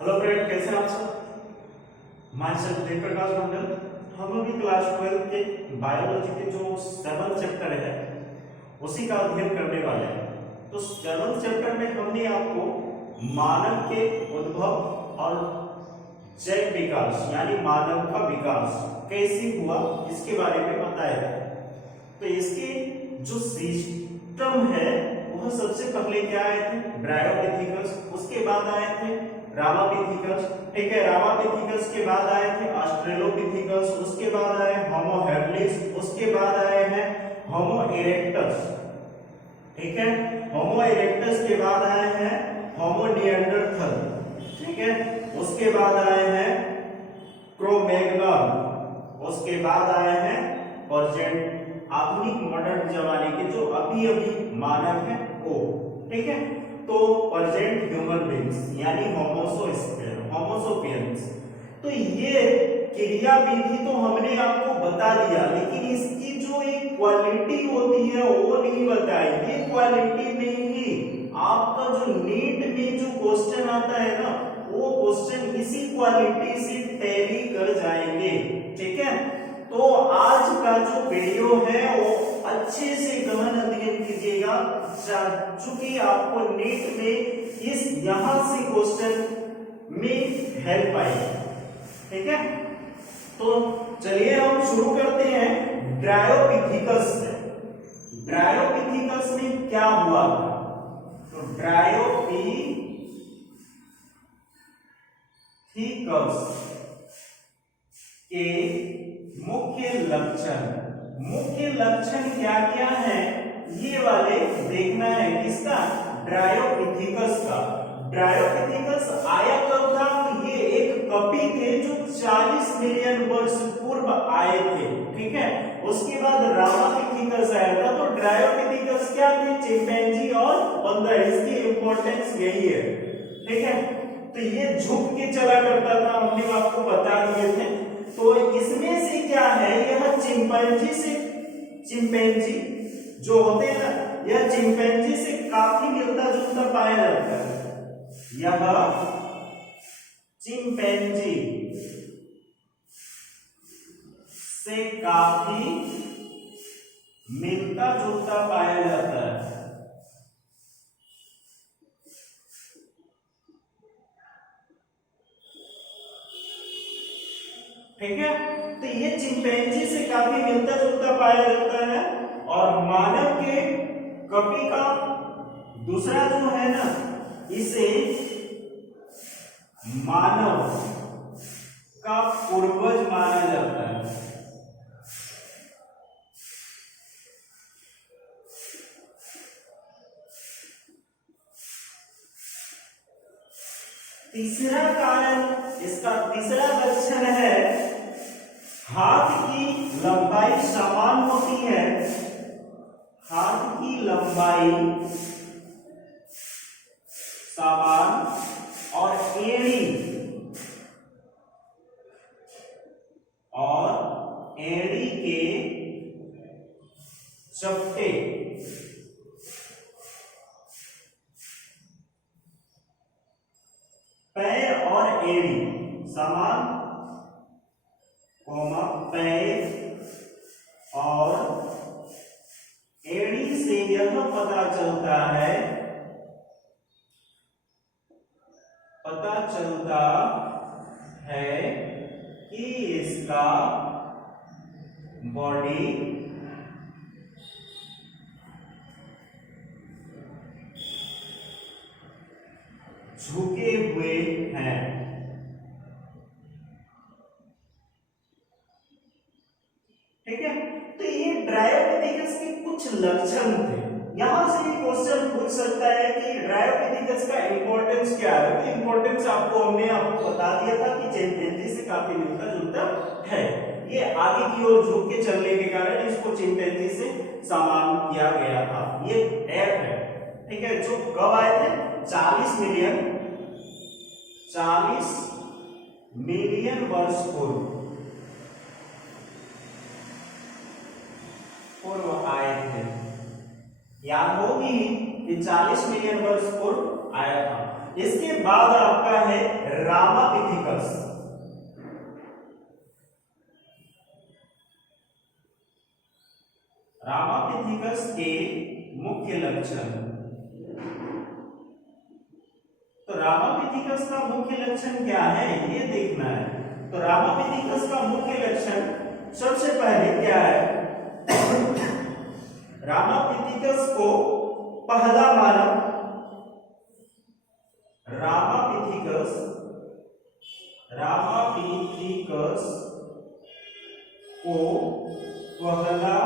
Hello friend, कैसे हैं आप सब। मैं जय प्रकाश मंडल। हम अभी क्लास 12 के बायोलॉजी के जो 7th चैप्टर है उसी का अध्ययन करने वाले हैं। तो 7th चैप्टर में हमने आपको मानव के उद्भव और जैव विकास यानी मानव का विकास कैसे हुआ इसके बारे में बताया है। तो इसके जो सिस्टम है वह सबसे पहले क्या आए थे, ब्रायोपिथेकस, उसके बाद आए थे रामापिथेकस, ठीक है। रामापिथेकस के बाद आए थे ऑस्ट्रेलोपिथेकस, उसके बाद आए होमो हैबिलिस, उसके बाद आए हैं होमो इरेक्टस, ठीक है। होमो इरेक्टस के बाद आए हैं होमो निएंडरथल, ठीक है। उसके बाद आए हैं क्रो-मैग्नन, उसके बाद आए हैं प्रेजेंट आधुनिक मॉडर्न जमाने के जो अभी अभी मानव है वो, ठीक है। तो प्रेजेंट ह्यूमन बीइंग्स यानी होमोसोपियंस। तो ये क्रिया विधि तो हमने आपको बता दिया, लेकिन इसकी जो एक क्वालिटी होती है वो नहीं बताई। ये क्वालिटी में ही आपका जो नीट में जो क्वेश्चन आता है ना, वो क्वेश्चन इसी क्वालिटी से टैली कर जाएंगे, ठीक है। तो आज का जो वीडियो है वो अच्छे से गहन अध्ययन कीजिएगा, चूंकि आपको नीट में इस यहां से क्वेश्चन में हेल्प आएगी, ठीक है। तो चलिए हम शुरू करते हैं ब्रायोपिथेकस से। ब्रायोपिथेकस में क्या हुआ था? तो ब्रायोपिथेकस के मुख्य लक्षण क्या क्या है ये वाले देखना है। किसका? ब्रायोपिथेकस का। ब्रायोपिथेकस आया कब था? तो ये एक कपी थे जो 40 मिलियन वर्ष पूर्व आए थे, ठीक है। उसके बाद रामापिथेकस आया था। तो ब्रायोपिथेकस क्या थे? चिंपैंजी और बंदर। इसकी इंपॉर्टेंस यही है, ठीक है। तो ये झुक के चला करता था, हमने आपको बता दिए थे। तो इसमें से क्या है, यह चिंपैंजी जो होते हैं ना, यह चिंपैंजी से काफी मिलता जुलता पाया जाता है। यह चिंपैंजी से काफी मिलता जुलता पाया जाता है। ठीक है। तो ये चिंपैंजी से काफी मिलता जुलता पाया जाता है। और मानव के कपी का दूसरा जो है ना, इसे मानव का पूर्वज माना जाता है। तीसरा कारण, इसका तीसरा लक्षण है हाथ की लंबाई समान होती है। हाथ की लंबाई समान और एड़ी के चपटे पैर और एड़ी समान, पैर और एड़ी से यह पता चलता है कि इसका बॉडी झुके हुए हैं, ठीक है। तो ये ब्रायोपिथेकस के कुछ लक्षण थे। यहां से भी क्वेश्चन पूछ सकता है कि ब्रायोपिथेकस का इंपॉर्टेंस क्या है। तो इंपॉर्टेंस हमने आपको बता दिया था कि चिंपैंजी से काफी मिलता जुलता है। ये आगे की ओर झुक के चलने के कारण इसको चिंपैंजी से समान किया गया था। ये एप है, ठीक है, जो कब आए थे? 40 मिलियन वर्ष पूर्व आए थे। याद होगी ये 40 मिलियन वर्ष पूर्व आया था। इसके बाद आपका है रामापिथिकस। रामापिथिकस के मुख्य लक्षण। तो रामापिथिकस का मुख्य लक्षण क्या है ये देखना है। तो रामापिथिकस का मुख्य लक्षण सबसे पहले क्या है, रामापिथिकस को पहला मानव, रामापिथिकस को पहला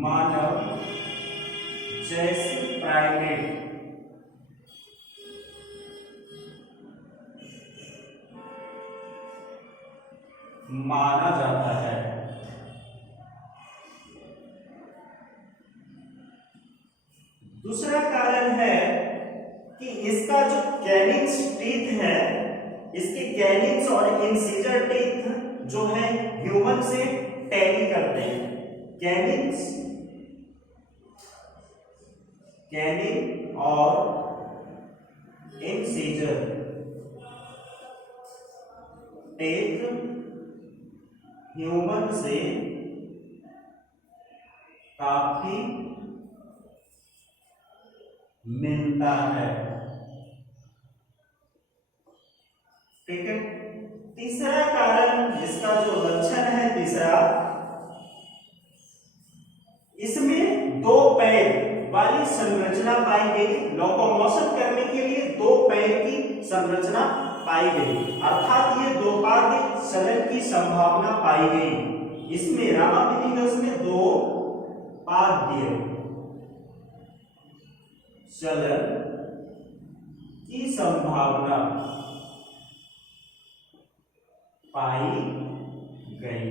मानव जैसे प्राइमेट माना जाता है। दूसरा कारण है कि इसका जो कैनिन्स टीथ है, इसके कैनिन्स और इंसिजर टीथ जो है ह्यूमन से टैली करते हैं। कैनिन और इंसिजर टीथ ह्यूमन से काफी मिलता है। ठीक है। तीसरा कारण इसका जो लक्षण है, तीसरा, इसमें 2 पैर वाली संरचना पाई गई। लोकोमोशन करने के लिए 2 पैर की संरचना पाई गई, अर्थात ये 2 पाद चलन की संभावना पाई गई। इसमें रामापिथिकस में 2 पाद्य चलन की संभावना पाई गई।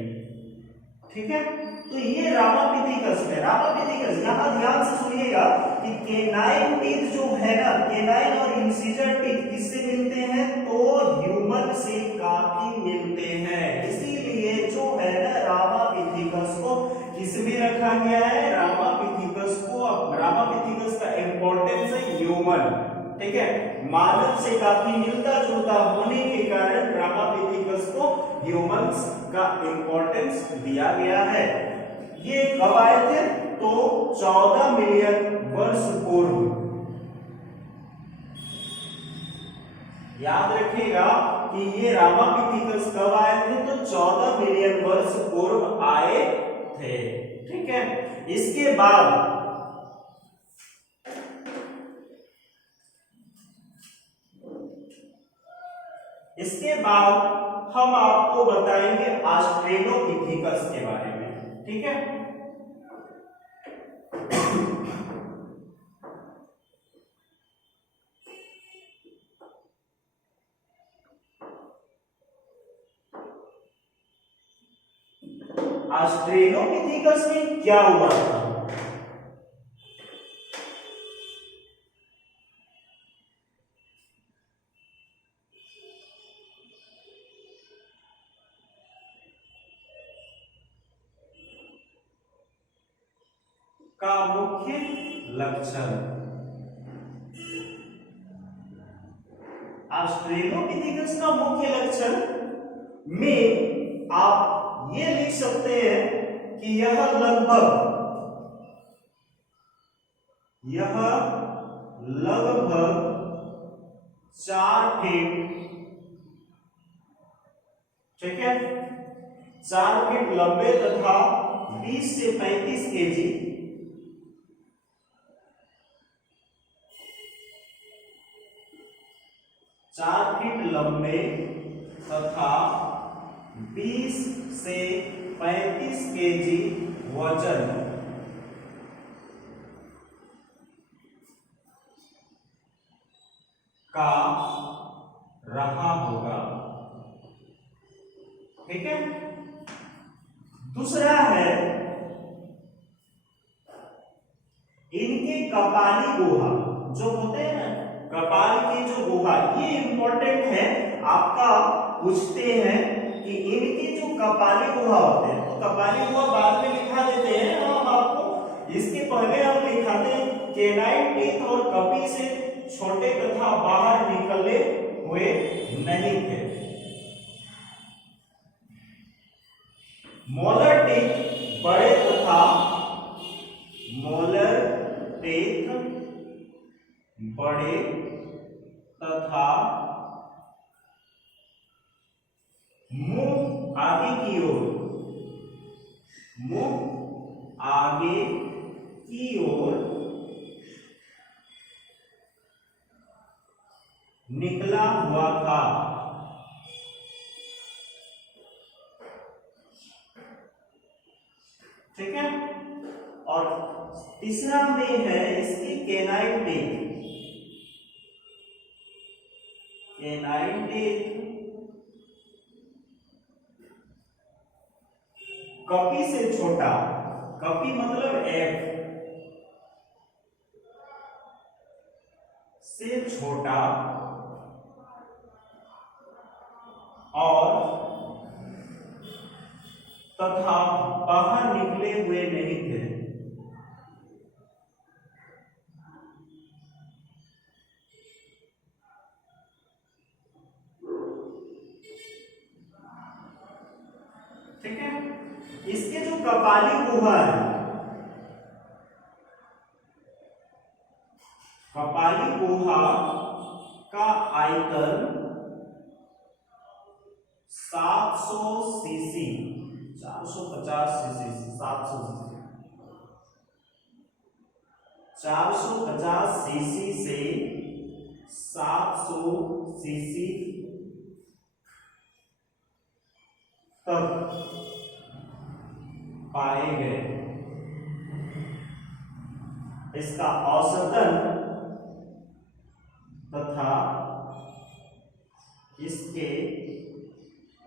ठीक है। तो ये रामापिथिकस है। रामापिथिकस यहां ध्यान से सुनिएगा कि केनाइन टीथ जो है ना, केनाइन और इंसिजर टीथ किससे मिलते हैं, तो ह्यूमन से काफी मिलते हैं। इसीलिए जो है ना रामापिथिकस को किसमें रखा गया है, रामापिथिकस को, रामापिथिकस का इंपॉर्टेंस है ह्यूमन। ठीक है। मानव से काफी मिलता जुलता होने के कारण रामापिथिकस को ह्यूमंस का इंपॉर्टेंस दिया गया है। ये कब आए थे, तो 14 मिलियन वर्ष पूर्व। याद रखिएगा कि ये रामापिथिकस कब आए थे, तो 14 मिलियन वर्ष पूर्व आए थे। ठीक है। इसके बाद हम आपको बताएंगे ऑस्ट्रेलोपिथिकस के बारे में। ठीक है। ऑस्ट्रेलोपिथिकस में क्या हुआ था, का मुख्य लक्षण। ऑस्ट्रेलोपिथिकस का मुख्य लक्षण में आप ये लिख सकते हैं कि यह लगभग 4 फीट, ठीक है, 4 फीट लंबे तथा 20 से 35 केजी 4 फीट लंबे तथा 20 से 35 केजी वजन का रहा होगा। ठीक है। दूसरा है इनके कपाली गुहा जो होते हैं ना, कपाल की जो गुहा, ये इंपॉर्टेंट है। आपका पूछते हैं कि इनकी जो कपाली गुहा होते हैं, तो कपाली गुहा बाद में लिखा देते हैं हम आपको, इसके पहले हम लिखाते हैं केनाइन टीथ और कपी से छोटे तथा बाहर निकले हुए नहीं थे। मोलर टीथ बड़े तथा मोलर टीथ बड़े तथा मुंह आगे की ओर, मुंह आगे की ओर निकला हुआ था। ठीक है। और तीसरा में है इसकी केनाइन टीथ। केनाइन टीथ कपी से छोटा, कपी मतलब एफ से छोटा और तथा बाहर निकले हुए नहीं थे। ठीक है। इसके जो कपाली गुहा है, कपाली गुहा का आयतन 700 सीसी, 450 सीसी, 700 सीसी, 450 सीसी से 700 सीसी तक पाए गए। इसका औसतन तथा इसके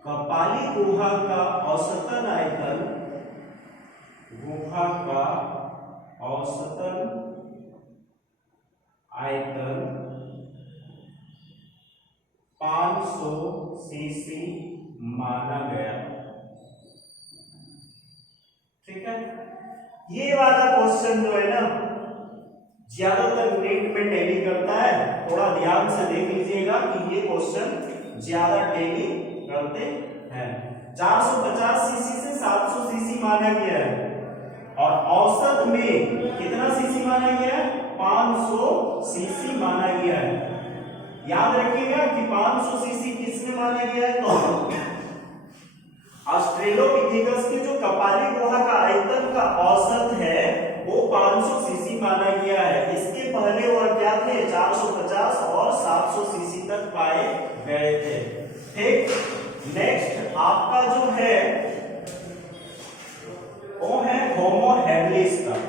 कपाली गुहा का औसतन आयतन, गुहा का औसतन आयतन 500 सीसी माना गया। ठीक है। ये वाला क्वेश्चन जो है ना ज्यादातर नीट में टैली करता है, थोड़ा ध्यान से देख लीजिएगा कि ये क्वेश्चन ज्यादा टैली करते हैं। 450 सीसी से 700 सीसी माना गया है और औसत में कितना सीसी माना गया है? 500 सीसी माना गया है। याद रखिएगा कि 500 सीसी किसने माना गया है? तो ऑस्ट्रेलोपिथेकस की जो कपाली गुहा का आयतन का औसत है वो 500 सीसी माना गया है। इसके पहले और क्या थे? 450 और 700 सीसी तक पाए गए थे। ठीक। नेक्स्ट आपका जो है वो है होमो हैबिलिस का।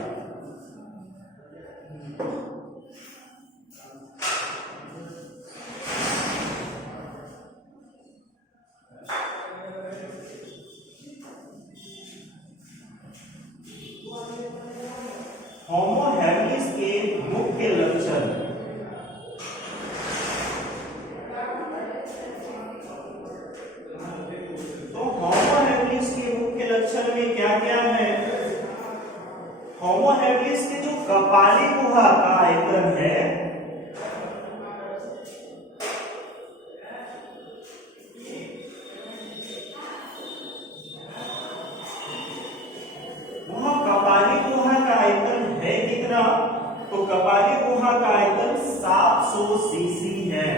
होमो हैबिलिस के मुख्य लक्षण। तो होमो हैबिलिस के मुख्य लक्षण में क्या क्या है? होमो हैबिलिस के जो कपाली गुहा का आयतन है वह कपाली गुहा का आयतन है कितना? तो कपाली गुहा का आयतन 700 सीसी है।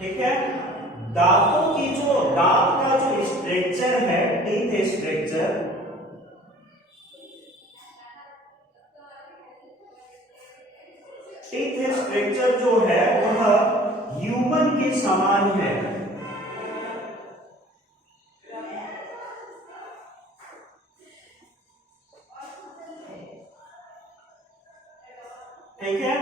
ठीक है। दांतों की जो दांत का जो स्ट्रक्चर है, टीथ स्ट्रक्चर, टीथ स्ट्रक्चर जो है वह ह्यूमन के समान है। ठीक है।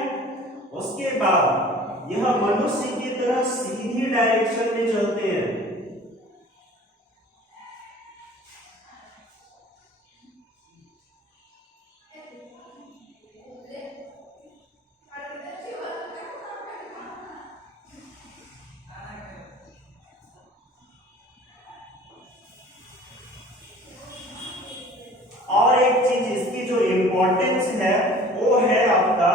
उसके बाद यह मनुष्य की तरह सीधी डायरेक्शन में चलते हैं। और एक चीज इसकी जो इम्पोर्टेंस है वो है आपका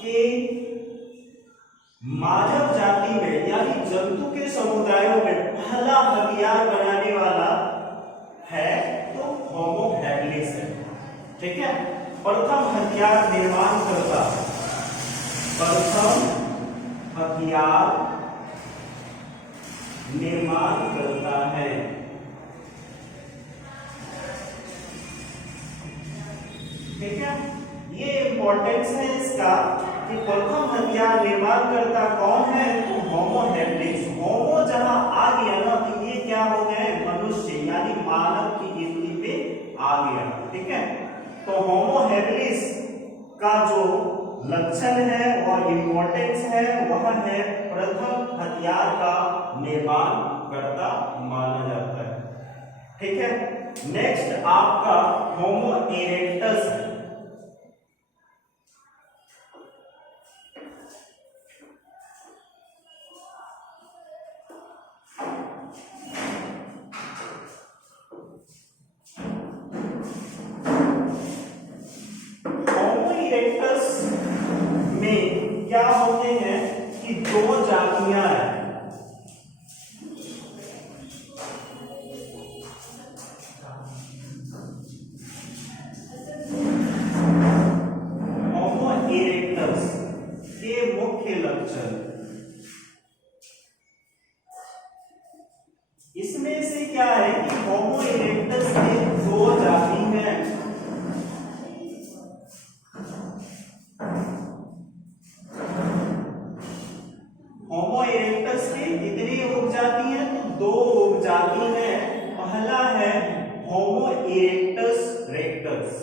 कि मानव जाति में यानी जंतु के समुदायों में पहला हथियार बनाने वाला है तो होमो हैबिलिस है। ठीक है, प्रथम हथियार निर्माण करता, प्रथम हथियार निर्माण करता है। ठीक है, ये इंपॉर्टेंस है इसका कि प्रथम हथियार निर्माण करता कौन है तो होमो हैबिलिस। होमो जहां आ गया ना तो ये क्या हो गए, मनुष्य यानी मानव की गिनती पे आ गया। ठीक है, तो होमो हैबिलिस का जो लक्षण है वह इंपॉर्टेंस है वह है प्रथम हथियार का निर्माण करता माना जाता है। ठीक है, नेक्स्ट आपका होमो इरेक्टस है। में क्या होते हैं कि दो जातियां हैं। होमो इरेक्टस के मुख्य लक्षण इसमें से क्या है कि होमो इरेक्टस के दो जाति हैं। होमो इरेक्टस की कितनी उपजाति है तो दो उपजाति है। पहला है होमो इरेक्टस रेक्टस,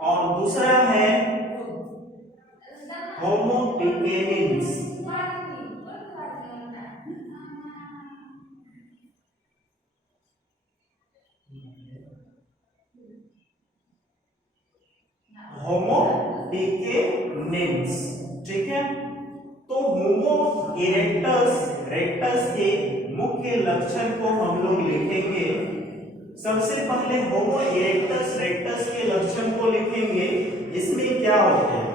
और दूसरा है होमो पिकेनिन्स। होमो पिकेनिन्स। ठीक है, तो होमो इरेक्टस रेक्टस के मुख्य लक्षण को हम लोग लिखेंगे। सबसे पहले होमो इरेक्टस रेक्टस के लक्षण को लिखेंगे। इसमें क्या होते हैं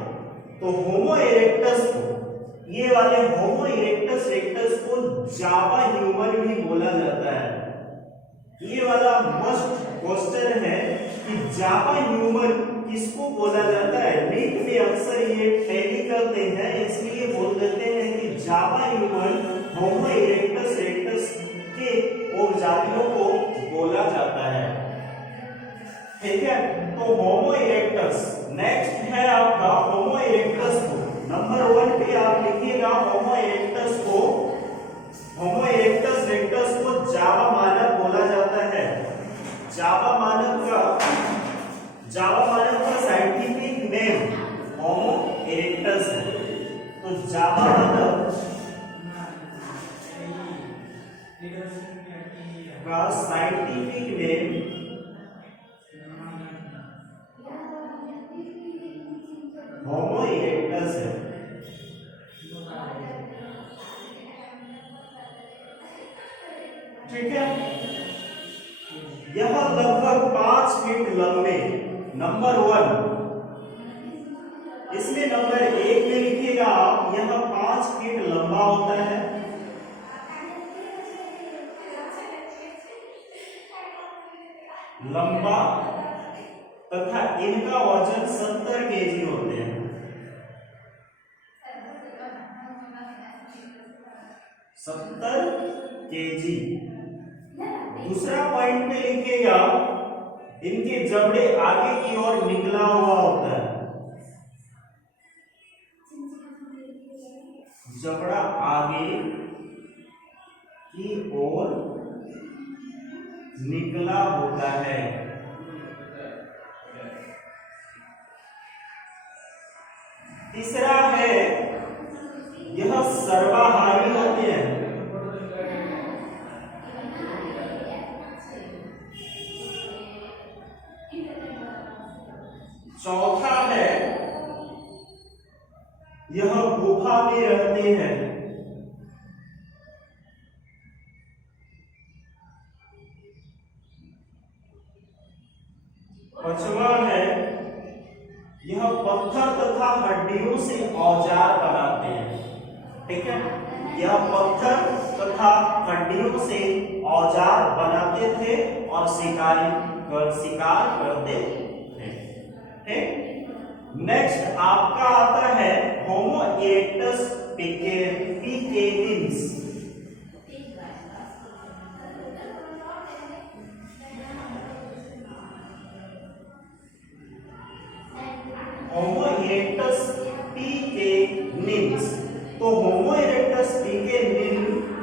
तो होमो इरेक्टस को, ये वाले होमो इरेक्टस रेक्टस को जावा ह्यूमन भी बोला जाता है। ये वाला मस्ट क्वेश्चन है कि जावा ह्यूमन किसको बोला जाता है। नीट में अक्सर ये टैली करते हैं, इसलिए बोल देते हैं कि जावा ह्यूमन होमो इरेक्टस रेक्टस के उपजातियों को बोला जाता है। ठीक है, तो होमो इरेक्टस नेक्स्ट है आपका होमो इरेक्टस को नंबर 1 पे आप लिखिएगा। होमो इरेक्टस को, होमो इरेक्टस रेक्टस को जावा मानव बोला जाता है। जावा मानव का साइंटिफिक नेम होमो इरेक्टस है। तो जावा मानव का साइंटिफिक नेम होमो इरेक्टस है। ठीक है, यह लगभग 5 फीट लंबे, नंबर 1 इसमें नंबर 1 में लिखिएगा आप, यह 5 फीट लंबा होता है। लंबा तथा इनका वजन 70 केजी होते हैं। 70 केजी। दूसरा पॉइंट पे लिखिएगा, इनके जबड़े आगे की ओर निकला हुआ होता है। जबड़ा आगे की ओर निकला होता है। तीसरा है यह सर्वाहारी होते हैं। चौथा है यह गुफा में रहते हैं। पांचवा है, यह पत्थर तथा हड्डियों से औजार बनाते हैं। ठीक है, यह पत्थर तथा हड्डियों से औजार बनाते थे और शिकार करते थे। ठीक, नेक्स्ट आपका आता है होमो इरेक्टस पिकेनिन्स। होमो इरेक्टस पिकेनिन्स, तो होमो इरेक्टस पिकेनिन्सिस,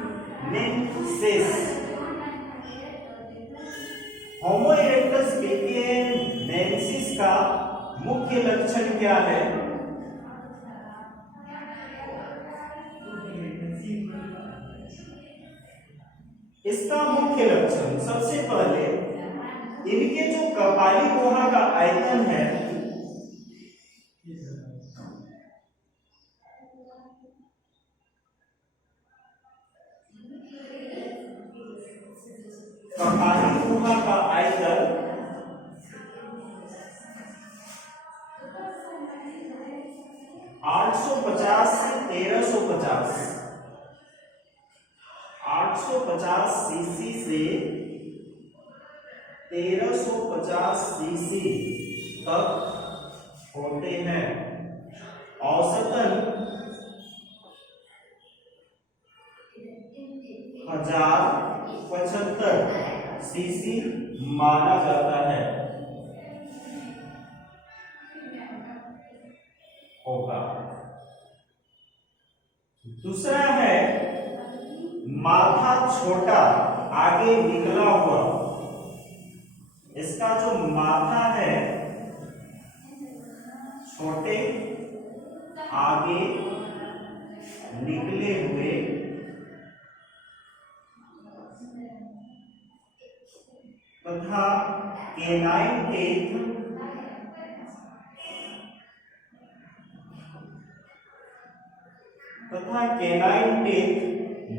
होमो इरेक्टस पिकेनिन्सिस का मुख्य लक्षण क्या है? इसका मुख्य लक्षण सबसे पहले इनके जो कपाली गुहा का आयतन है, कपाली गुहा का आयतन 850 से 1350, 850 सीसी से 1350 सीसी तक होते हैं। औसतन 1075 सीसी माना जाता है होगा। दूसरा है माथा छोटा आगे निकला हुआ। इसका जो माथा है छोटे आगे निकले हुए तथा केनाइन टेथ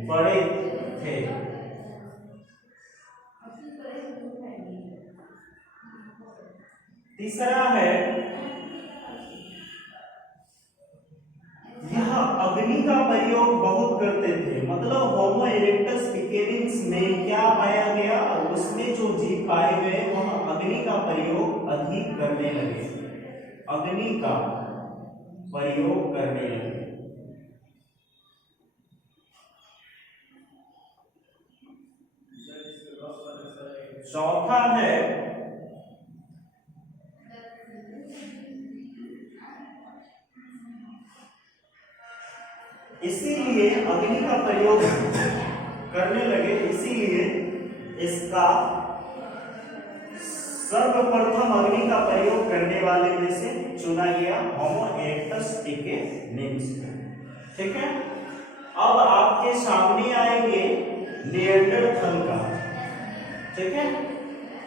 बड़े थे। तीसरा है यह अग्नि का प्रयोग बहुत करते थे। मतलब होमो इरेक्टस पिकेनिन्स में क्या पाया गया, उसमें जो जीव पाए गए वह अग्नि का प्रयोग अधिक करने लगे, अग्नि का प्रयोग करने लगे। चौथा है इसीलिए अग्नि का प्रयोग करने लगे, इसीलिए इसका सर्वप्रथम अग्नि का प्रयोग करने वाले में से चुना गया होमो इरेक्टस पिकेनिन्स। ठीक है, अब आपके सामने आएंगे निएंडरथल का। ठीक है,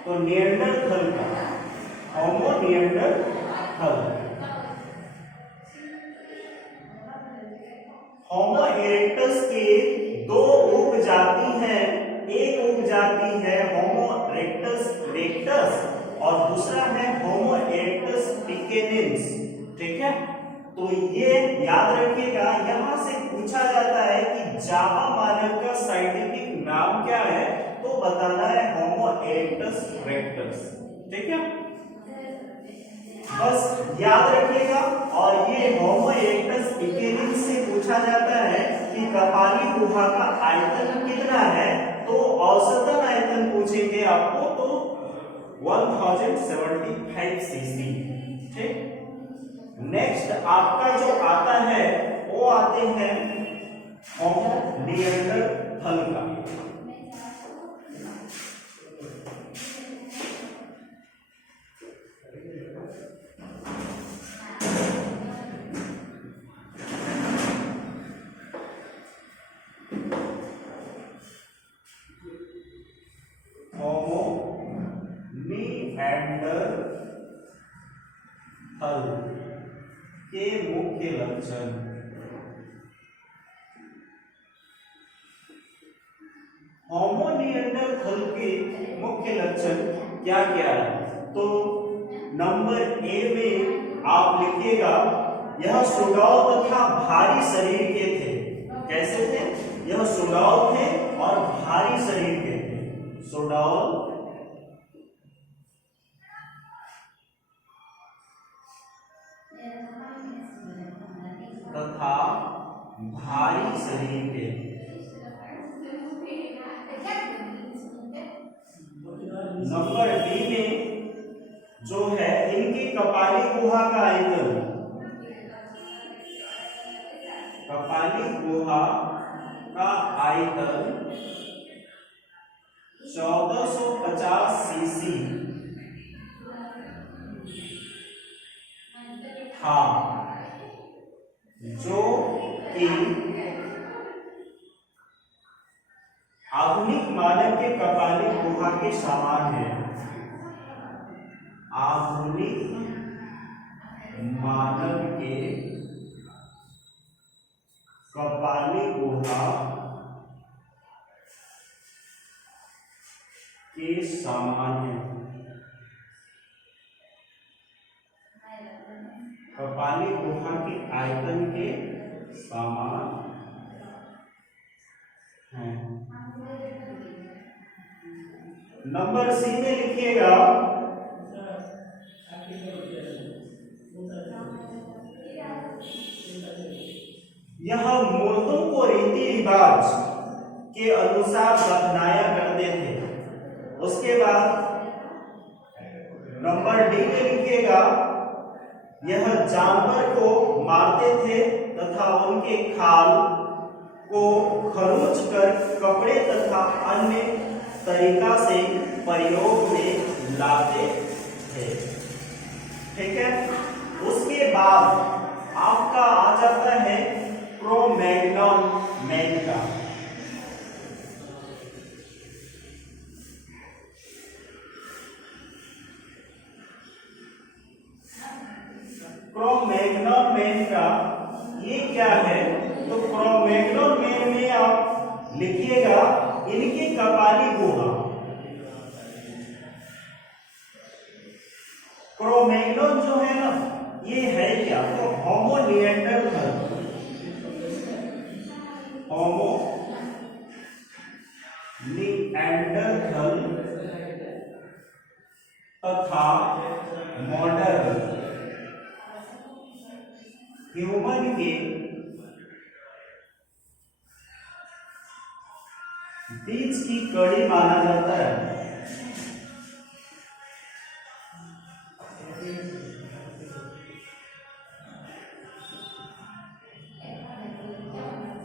तो निएंडरथल का होमो निएंडरथल, होमो इरेक्टस के दो उपजाति हैं। एक उपजाति है होमो इरेक्टस रेक्टस और दूसरा है होमो इरेक्टस पिकेनिन्स। ठीक है, तो ये याद रखिएगा, यहां से पूछा जाता है कि जावा मानव का साइंटिफिक नाम क्या है, तो बताना है होमो इरेक्टस रेक्टस। ठीक है, बस याद रखिएगा। और ये होमो इरेक्टस पिकेनिन्स से पूछा जाता है कि कपाली गुहा का आयतन कितना है, तो औसतन आयतन पूछेंगे आपको तो 1075 सीसी। ठीक, नेक्स्ट आपका जो आता है वो आते हैं होमो निएंडरथल का। के मुख्य लक्षण। होमो निएंडरथल के मुख्य लक्षण क्या क्या है? तो नंबर ए में आप लिखिएगा, यह सुडौल तथा भारी शरीर के थे। कैसे थे? यह सुडौल थे और भारी शरीर के थे। सुडौल तथा भारी शरीर के। नंबर बी में जो है, इनकी कपाली गुहा का आयतन, कपाली गुहा का आयतन 1450 सीसी था, जो कि आधुनिक मानव के कपाली गुहा के समान है। आधुनिक मानव के कपाली गुहा के समान है। कपाली गुहा के आयतन के समान है। नंबर सी में लिखिएगा, यह मूर्तों को रीति रिवाज के अनुसार दफनाया करते थे। उसके बाद नंबर डी में लिखिएगा, यह जानवर को मारते थे तथा उनके खाल को खरोच कर कपड़े तथा अन्य तरीका से प्रयोग में लाते थे। ठीक है। उसके बाद आपका आ जाता है क्रो-मैग्नोन मैन का। क्रो-मैग्नोन मैन का ये क्या है? तो क्रो-मैग्नोन मैन में आप लिखिएगा, इनकी कपाली गुहा। क्रो-मैग्नोन जो है ना, ये है क्या? तो होमो निएंडरथल, होमो निएंडरथल तथा मॉडर्न ह्यूमन के बीच की कड़ी माना जाता है।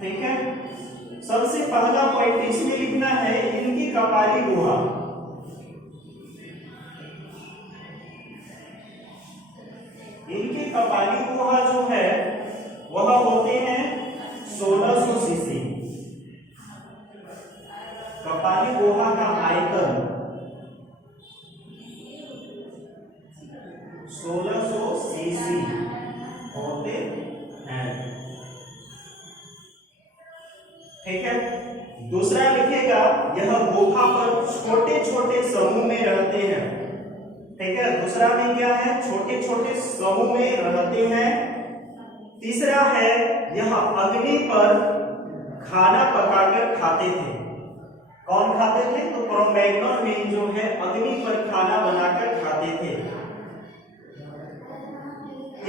ठीक है। सबसे पहला पॉइंट इसमें लिखना है, इनकी कपाली गुहा। इनकी कपाली गुहा जो है वह होते हैं 1600 सीसी। कपाली गुहा का आयतन 1600 सीसी होते हैं। ठीक है। दूसरा लिखेगा, यह गुफा पर छोटे छोटे समूह में रहते हैं। ठीक है। दूसरा में क्या है? छोटे छोटे समूह में रहते हैं। तीसरा है, यह अग्नि पर खाना पकाकर खाते थे। कौन खाते थे? तो क्रो-मैग्नोन मैन जो है अग्नि पर खाना बनाकर खाते थे।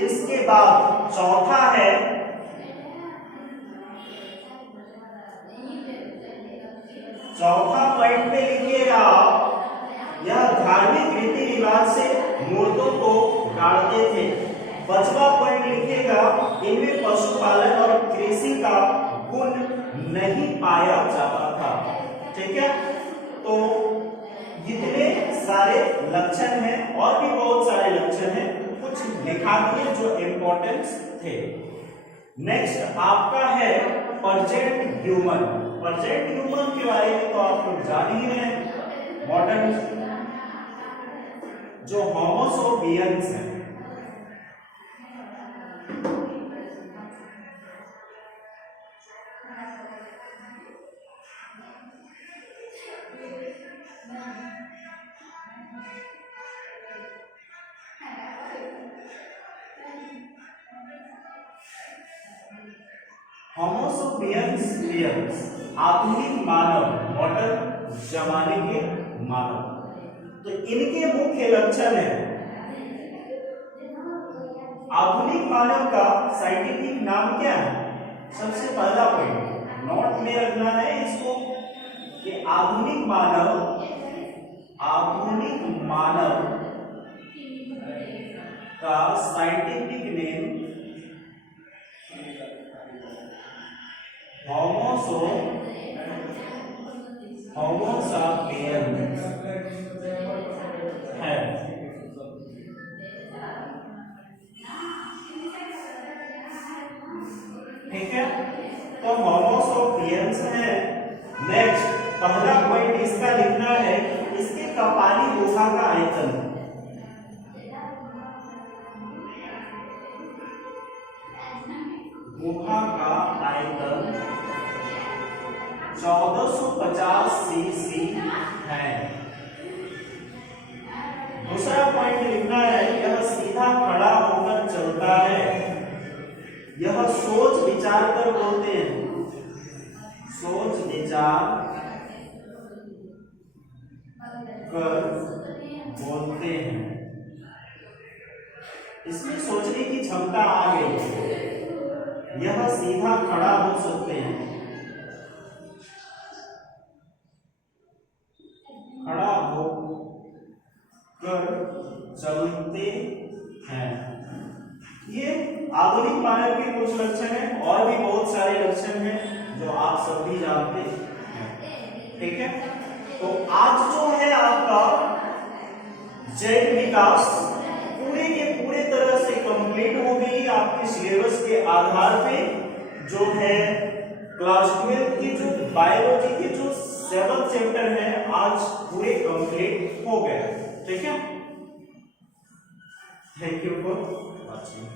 इसके बाद चौथा है, चौथा पॉइंट पे लिखिएगा, यह धार्मिक रीति रिवाज से मूर्तों को गाड़ते थे। 5वां पॉइंट लिखिएगा, इनमें पशुपालन और कृषि का गुण नहीं पाया जाता था। ठीक है। तो इतने सारे लक्षण हैं, और भी बहुत सारे लक्षण हैं, कुछ लिखा दिए जो इंपॉर्टेंस थे। नेक्स्ट आपका है प्रेजेंट ह्यूमन। प्रेजेंट ह्यूमन के बारे में तो आप लोग जान ही रहे हैं। मॉडर्न जो होमो सेपियंस है, होमोसोपियंस आधुनिक मानव, मॉडर्न जमाने के मानव। तो इनके मुख्य लक्षण है, आधुनिक मानव का साइंटिफिक नाम क्या है? सबसे पहला पॉइंट नोट में रखना है इसको कि आधुनिक मानव का साइंटिफिक नेम होमो सापियंस है। ठीक है, तो होमो सापियंस है। नेक्स्ट पहला पॉइंट इसका लिखना है, इसके कपाली गुहा का आयतन, गुहा का आयतन 1450 सीसी है। दूसरा पॉइंट लिखना है, यह सीधा खड़ा होकर चलता है, यह सोच विचार कर बोलते हैं, सोच विचार कर बोलते हैं। इसमें सोचने की क्षमता आ गई है, यह सीधा खड़ा हो सकते हैं, खड़ा हो कर चलते हैं। ये आधुनिक मानव के कुछ लक्षण हैं, और भी बहुत सारे लक्षण हैं जो आप सब भी जानते हैं। ठीक है, तो आज जो है आपका जैव विकास पूरे के पूरे तरह से कंप्लीट हो गई। आपके सिलेबस के आधार पे जो है क्लास 12 की जो बायोलॉजी के जो 7 चैप्टर है आज पूरे कंप्लीट हो गए। ठीक है, थैंक यू फॉर वॉचिंग।